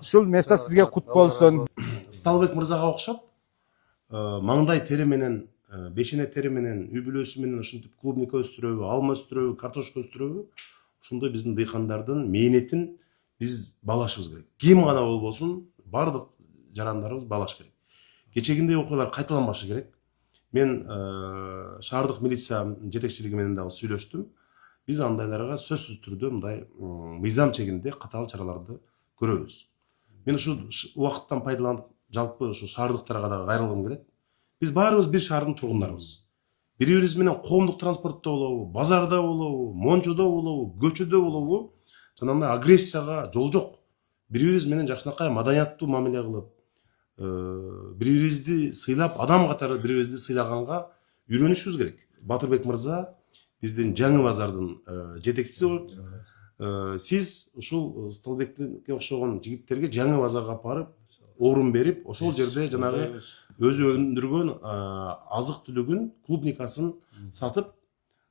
Ушул места сизге кут болсун. Сталбек мырзага окшоп маңдай тери менен, бешене тери менен, үй бүлөсү менен ушинтип клубника өстүрөбү, алма өстүрөбү, картошка өстүрөбү, ошондой биздин дыйкандардын мээнетин биз баалашыбыз керек. Ким гана болбосун, баардык жарандарыбыз баалаш керек. Кечегиндей окуялар кайталанбашы керек. Мен шаардык милиция жетекчилиги менен дагы сүйлөштүм. Биз андайларга сөзсүз түрдө мындай мыйзам чегинде катаал чараларды көрөбүз. Мен ушул убакыттан пайдаланып жалпы ушу шаардыктарга дагы кайрылгым келет. Биз баарыбыз бир шаардын тургундарыбыз. Бири бирибиз менен коомдук транспортто болобу, базарда болобу, мончодо болобу, көчөдө болобу, жанагындай агрессияга жол жок. Бири бирибиз менен жакшынакай маданияттуу мамиле кылып, бири бирибизди сыйлап, адам катары бири бирибизди сыйлаганга үйрөнүшүбүз керек. Батырбек мырза биздин жаңы базардын жетекчиси болот. Сиз ушул Сталбекке окшогон жигиттерге жаңы базарга алып барып, орун берип, ошол жерде жанагы өзү өндүргөн азык түлүгүн, клубникасын сатып,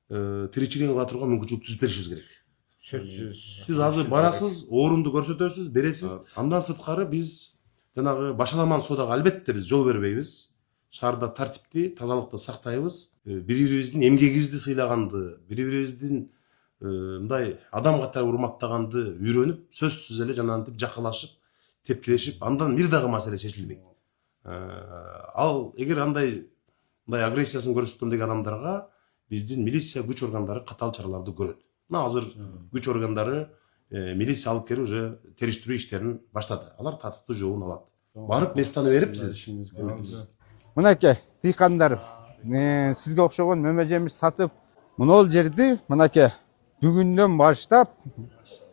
тиричилигин кыла турган мүмкүнчүлүк түзүп беришибиз керек. Сөзсүз. Сиз азыр барасыз, орунду көрсөтөсүз, бересиз. Андан сырткары биз жанагы башаламан соодага албетте биз жол бербейбиз. Шаарда тартипти, тазалыкты сактайбыз. Бири бирибиздин эмгегибизди сыйлаганды, бири бирибиздин мындай адам катары урматтаганды үйрөнүп, сөзсүз эле жанагынтип жакалашып, тепкилешип, андан бир дагы маселе чечилбейт. Ал эгер андай агрессиясын көрсөткөндөгү адамдарга биздин милиция күч органдары катаал чараларды көрөт. Мына азыр күч органдары милиция алып келип уже териштирүү иштерин баштады. Алар татыктуу жообун алат. Барып местаны берипсиз. Мынакей дыйкандар сизге окшогон мөмө жемиш сатып, мынол жерди мынакей бүгүндөн баштап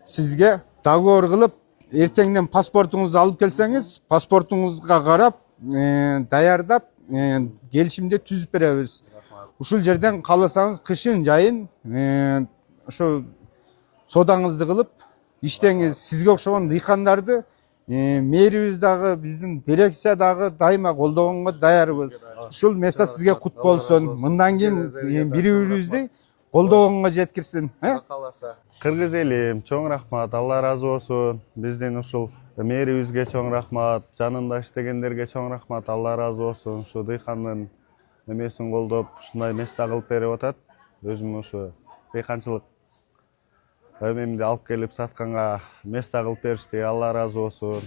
сизге договор кылып, эртеңден паспортуңузду алып келсеңиз, паспортуңузга карап, даярдап, келишимди түзүп беребиз. Ушул жерден кааласаңыз кышын жайын ошо соодаңызды кылып иштеңиз. Сизге окшогон дыйкандарды мэрибиз дагы, биздин дирекция дагы дайыма колдогонго даярбыз. Ушул места сизге кут болсун. Мындан кийин бири бирибизди колдогонго жеткирсин. Кыргыз элим, чоң рахмат, Алла разы болсун. Биздин ушул мэрибизге чоң рахмат, жанында иштегендерге чоң рахмат, Алла разы болсун. Ушу дыйкандын немесин колдоп, ушундай места кылып берип атат. Өзүм ушу дыйканчылык эмемди алып келип сатканга места кылып беришти, Алла разы болсун.